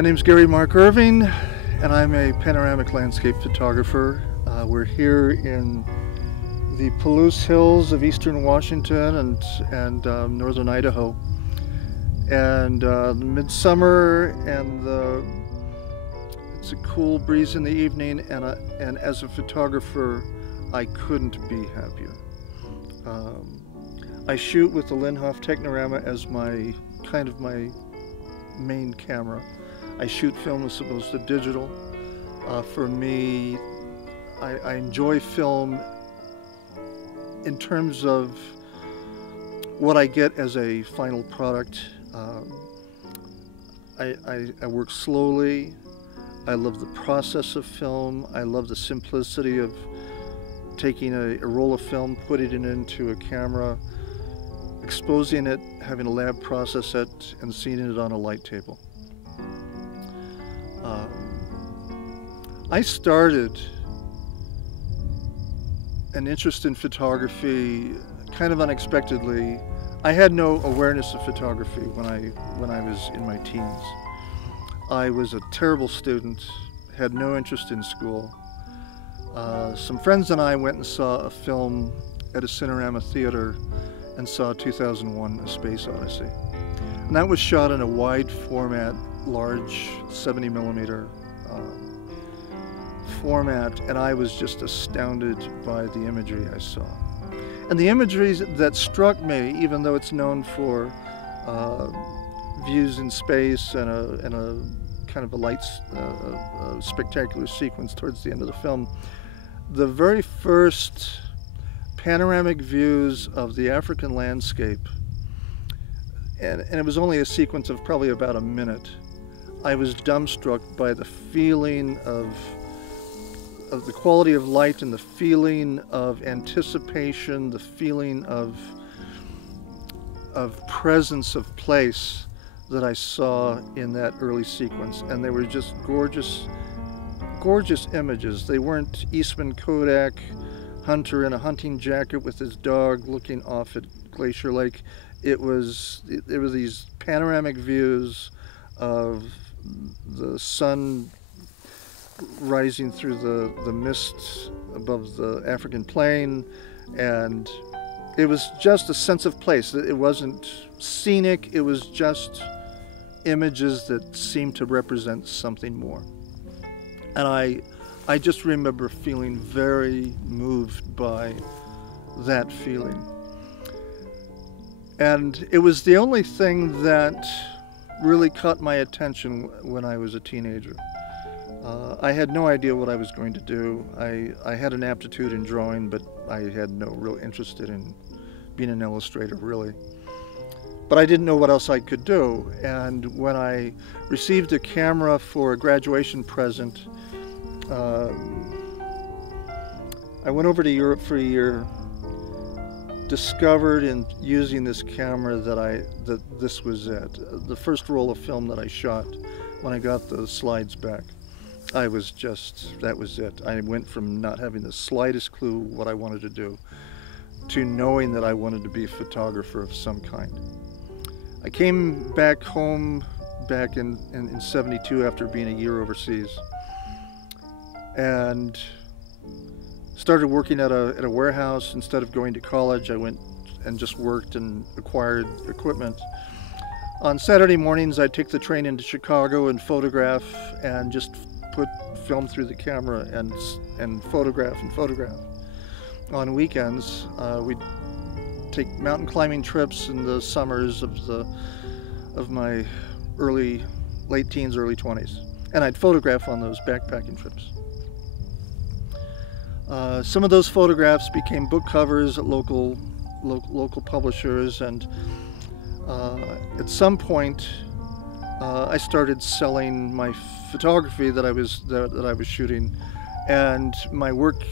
My name's Gary Irving, and I'm a panoramic landscape photographer. We're here in the Palouse Hills of eastern Washington and northern Idaho. And midsummer, and it's a cool breeze in the evening, and as a photographer, I couldn't be happier. I shoot with the Linhof Technorama as my main camera. I shoot film as opposed to digital. For me, I enjoy film in terms of what I get as a final product. I work slowly. I love the process of film. I love the simplicity of taking a roll of film, putting it into a camera, exposing it, having a lab process it, and seeing it on a light table. I started an interest in photography kind of unexpectedly. I had no awareness of photography when I was in my teens. I was a terrible student, had no interest in school. Some friends and I went and saw a film at a Cinerama theater and saw 2001: A Space Odyssey. And that was shot in a wide format, large 70mm format, and I was just astounded by the imagery I saw. And the imagery that struck me, even though it's known for views in space and a kind of a light, spectacular sequence towards the end of the film, the very first panoramic views of the African landscape, and it was only a sequence of probably about a minute, I was dumbstruck by the feeling of the quality of light and the feeling of anticipation, the feeling of presence of place that I saw in that early sequence. And they were just gorgeous, gorgeous images. They weren't Eastman Kodak hunter in a hunting jacket with his dog looking off at Glacier Lake. It was these panoramic views of the sun rising through the mist above the African plain, and it was just a sense of place. It wasn't scenic, it was just images that seemed to represent something more. And I just remember feeling very moved by that feeling. And it was the only thing that really caught my attention when I was a teenager. I had no idea what I was going to do. I had an aptitude in drawing, but I had no real interest in being an illustrator, really. But I didn't know what else I could do. And when I received a camera for a graduation present, I went over to Europe for a year, discovered in using this camera that this was it. The first roll of film that I shot when I got the slides back. That was it. I went from not having the slightest clue what I wanted to do to knowing that I wanted to be a photographer of some kind. I came back home back in 72 after being a year overseas and started working at a warehouse. Instead of going to college, I went and just worked and acquired equipment. On Saturday mornings, I'd take the train into Chicago and photograph and just put film through the camera and photograph. On weekends, we'd take mountain climbing trips in the summers of my late teens, early 20s, and I'd photograph on those backpacking trips. Some of those photographs became book covers at local publishers, and at some point I started selling my photography that I was shooting, and my work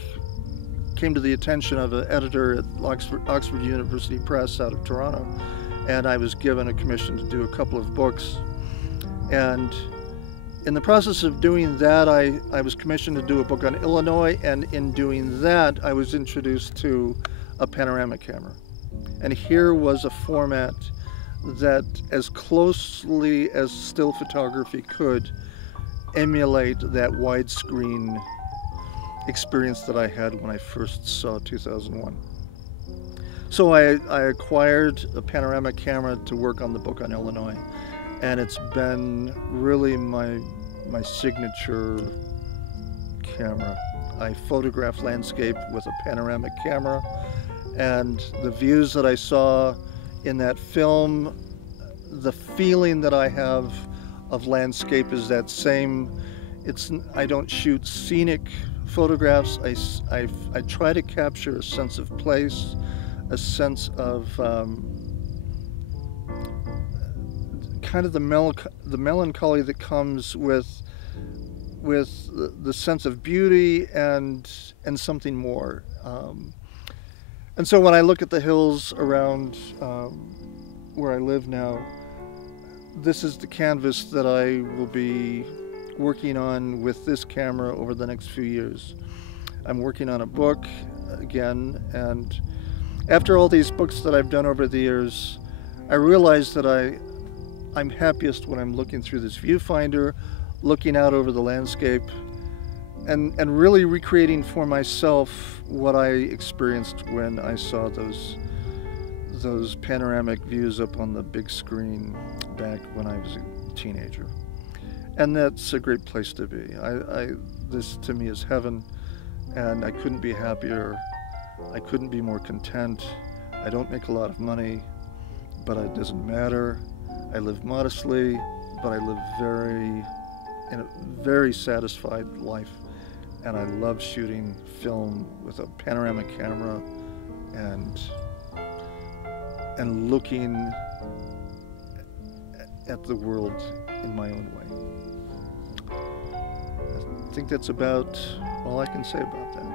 came to the attention of an editor at Oxford University Press out of Toronto, and I was given a commission to do a couple of books. And in the process of doing that, I was commissioned to do a book on Illinois, and in doing that, I was introduced to a panoramic camera. And here was a format that as closely as still photography could emulate that widescreen experience that I had when I first saw 2001. So I acquired a panoramic camera to work on the book on Illinois, and it's been really my signature camera. I photograph landscape with a panoramic camera, and the views that I saw in that film, the feeling that I have of landscape is that same. I don't shoot scenic photographs. I try to capture a sense of place, a sense of kind of the melancholy that comes with the sense of beauty and something more. And so when I look at the hills around where I live now, this is the canvas that I will be working on with this camera over the next few years. I'm working on a book again, and after all these books that I've done over the years, I realize that I'm happiest when I'm looking through this viewfinder, looking out over the landscape, and really recreating for myself what I experienced when I saw those panoramic views up on the big screen back when I was a teenager. And that's a great place to be. This to me is heaven, and I couldn't be happier. I couldn't be more content. I don't make a lot of money, but it doesn't matter. I live modestly, but I live in a very satisfied life. And I love shooting film with a panoramic camera and looking at the world in my own way. I think that's about all I can say about that.